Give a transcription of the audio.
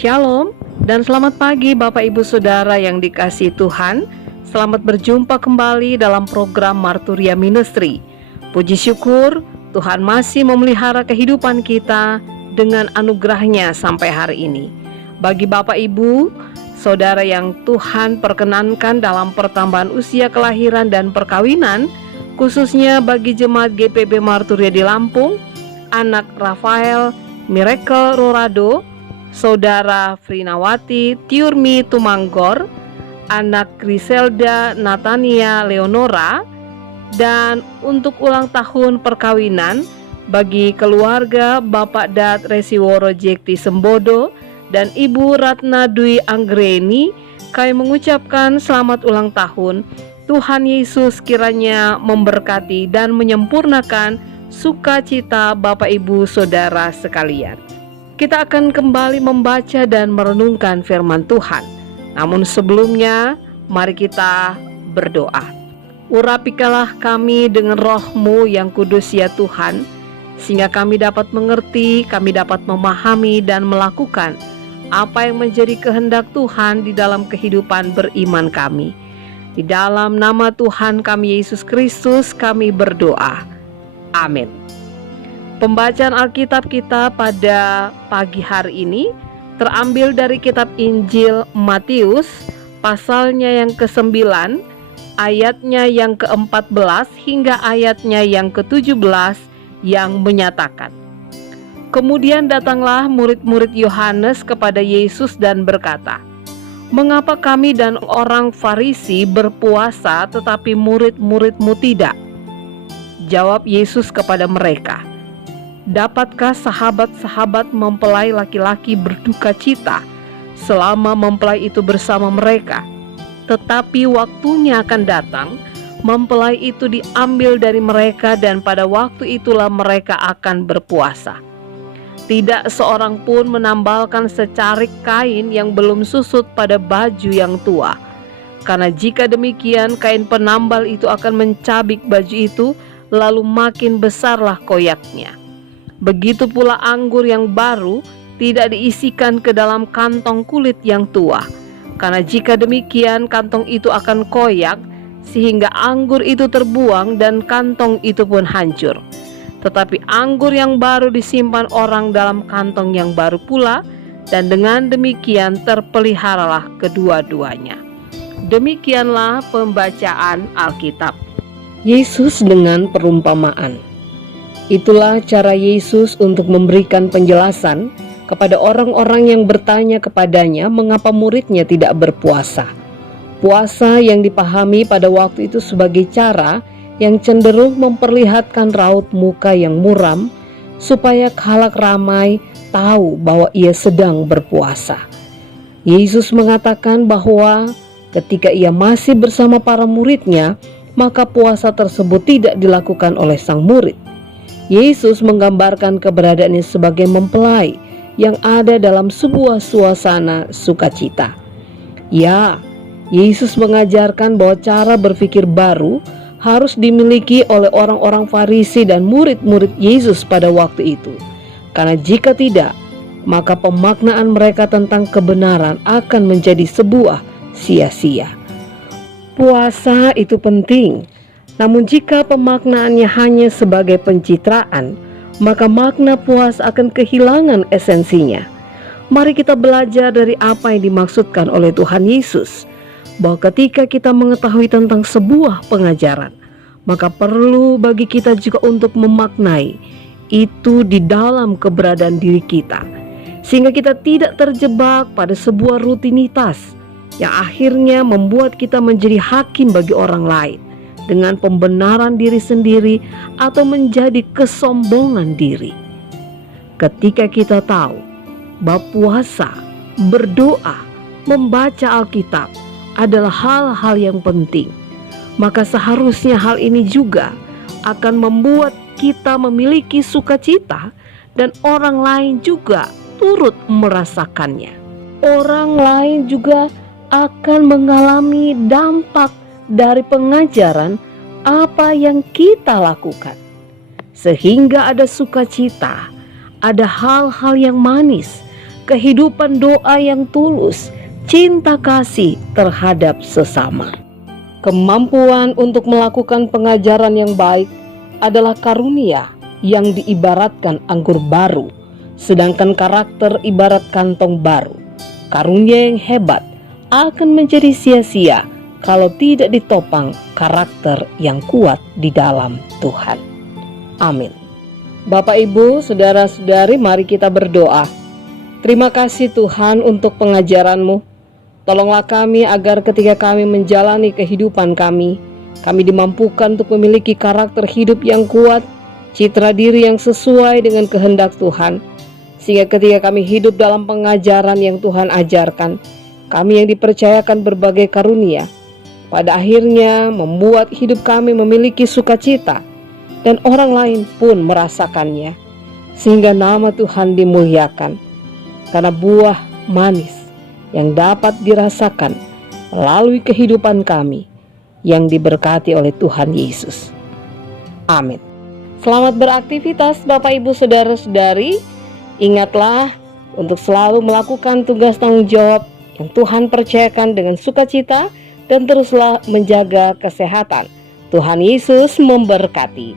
Shalom dan selamat pagi Bapak Ibu Saudara yang dikasihi Tuhan. Selamat berjumpa kembali dalam program Marturia Ministry. Puji syukur Tuhan masih memelihara kehidupan kita dengan anugerahnya sampai hari ini. Bagi Bapak Ibu Saudara yang Tuhan perkenankan dalam pertambahan usia kelahiran dan perkawinan, khususnya bagi jemaat GPB Marturia di Lampung, anak Rafael Miracle Rorado, Saudara Frinawati Tiurmi Tumanggor, anak Griselda Natania Leonora, dan untuk ulang tahun perkawinan bagi keluarga Bapak Dat Resiworo Jekti Sembodo dan Ibu Ratna Dwi Anggreni, kami mengucapkan selamat ulang tahun. Tuhan Yesus kiranya memberkati dan menyempurnakan sukacita Bapak Ibu Saudara sekalian. Kita akan kembali membaca dan merenungkan firman Tuhan. Namun sebelumnya, mari kita berdoa. Urapikalah kami dengan roh-Mu yang kudus ya Tuhan, sehingga kami dapat mengerti, kami dapat memahami dan melakukan apa yang menjadi kehendak Tuhan di dalam kehidupan beriman kami. Di dalam nama Tuhan kami Yesus Kristus kami berdoa. Amin. Pembacaan Alkitab kita pada pagi hari ini terambil dari kitab Injil Matius, pasalnya yang ke-9, ayatnya yang ke-14 hingga ayatnya yang ke-17 yang menyatakan, "Kemudian datanglah murid-murid Yohanes kepada Yesus dan berkata, 'Mengapa kami dan orang Farisi berpuasa tetapi murid-murid-mu tidak?' Jawab Yesus kepada mereka, 'Dapatkah sahabat-sahabat mempelai laki-laki berduka cita selama mempelai itu bersama mereka? Tetapi waktunya akan datang, mempelai itu diambil dari mereka dan pada waktu itulah mereka akan berpuasa. Tidak seorang pun menambalkan secarik kain yang belum susut pada baju yang tua. Karena jika demikian, kain penambal itu akan mencabik baju itu, lalu makin besarlah koyaknya. Begitu pula anggur yang baru tidak diisikan ke dalam kantong kulit yang tua. Karena jika demikian, kantong itu akan koyak, sehingga anggur itu terbuang dan kantong itu pun hancur. Tetapi anggur yang baru disimpan orang dalam kantong yang baru pula, dan dengan demikian terpeliharalah kedua-duanya." Demikianlah pembacaan Alkitab. Yesus dengan perumpamaan. Itulah cara Yesus untuk memberikan penjelasan kepada orang-orang yang bertanya kepadanya mengapa muridnya tidak berpuasa. Puasa yang dipahami pada waktu itu sebagai cara yang cenderung memperlihatkan raut muka yang muram supaya khalayak ramai tahu bahwa ia sedang berpuasa. Yesus mengatakan bahwa ketika ia masih bersama para muridnya, maka puasa tersebut tidak dilakukan oleh sang murid. Yesus menggambarkan keberadaannya sebagai mempelai yang ada dalam sebuah suasana sukacita. Ya, Yesus mengajarkan bahwa cara berpikir baru harus dimiliki oleh orang-orang Farisi dan murid-murid Yesus pada waktu itu. Karena jika tidak, maka pemaknaan mereka tentang kebenaran akan menjadi sebuah sia-sia. Puasa itu penting. Namun jika pemaknaannya hanya sebagai pencitraan, maka makna puasa akan kehilangan esensinya. Mari kita belajar dari apa yang dimaksudkan oleh Tuhan Yesus, bahwa ketika kita mengetahui tentang sebuah pengajaran, maka perlu bagi kita juga untuk memaknai itu di dalam keberadaan diri kita, sehingga kita tidak terjebak pada sebuah rutinitas yang akhirnya membuat kita menjadi hakim bagi orang lain dengan pembenaran diri sendiri atau menjadi kesombongan diri. Ketika kita tahu bahwa puasa, berdoa, membaca Alkitab adalah hal-hal yang penting, maka seharusnya hal ini juga akan membuat kita memiliki sukacita dan orang lain juga turut merasakannya. Orang lain juga akan mengalami dampak dari pengajaran apa yang kita lakukan, sehingga ada sukacita, ada hal-hal yang manis kehidupan doa yang tulus, cinta kasih terhadap sesama. Kemampuan untuk melakukan pengajaran yang baik adalah karunia yang diibaratkan anggur baru, sedangkan karakter ibarat kantong baru. Karunia yang hebat akan menjadi sia-sia kalau tidak ditopang karakter yang kuat di dalam Tuhan. Amin. Bapak, Ibu, saudara-saudari, mari kita berdoa. Terima kasih Tuhan untuk pengajaran-Mu. Tolonglah kami agar ketika kami menjalani kehidupan kami dimampukan untuk memiliki karakter hidup yang kuat, citra diri yang sesuai dengan kehendak Tuhan. Sehingga ketika kami hidup dalam pengajaran yang Tuhan ajarkan, kami yang dipercayakan berbagai karunia, pada akhirnya membuat hidup kami memiliki sukacita, dan orang lain pun merasakannya, sehingga nama Tuhan dimuliakan, karena buah manis yang dapat dirasakan melalui kehidupan kami yang diberkati oleh Tuhan Yesus. Amin. Selamat beraktivitas Bapak, Ibu, saudara-saudari. Ingatlah untuk selalu melakukan tugas tanggung jawab yang Tuhan percayakan dengan sukacita, dan teruslah menjaga kesehatan. Tuhan Yesus memberkati.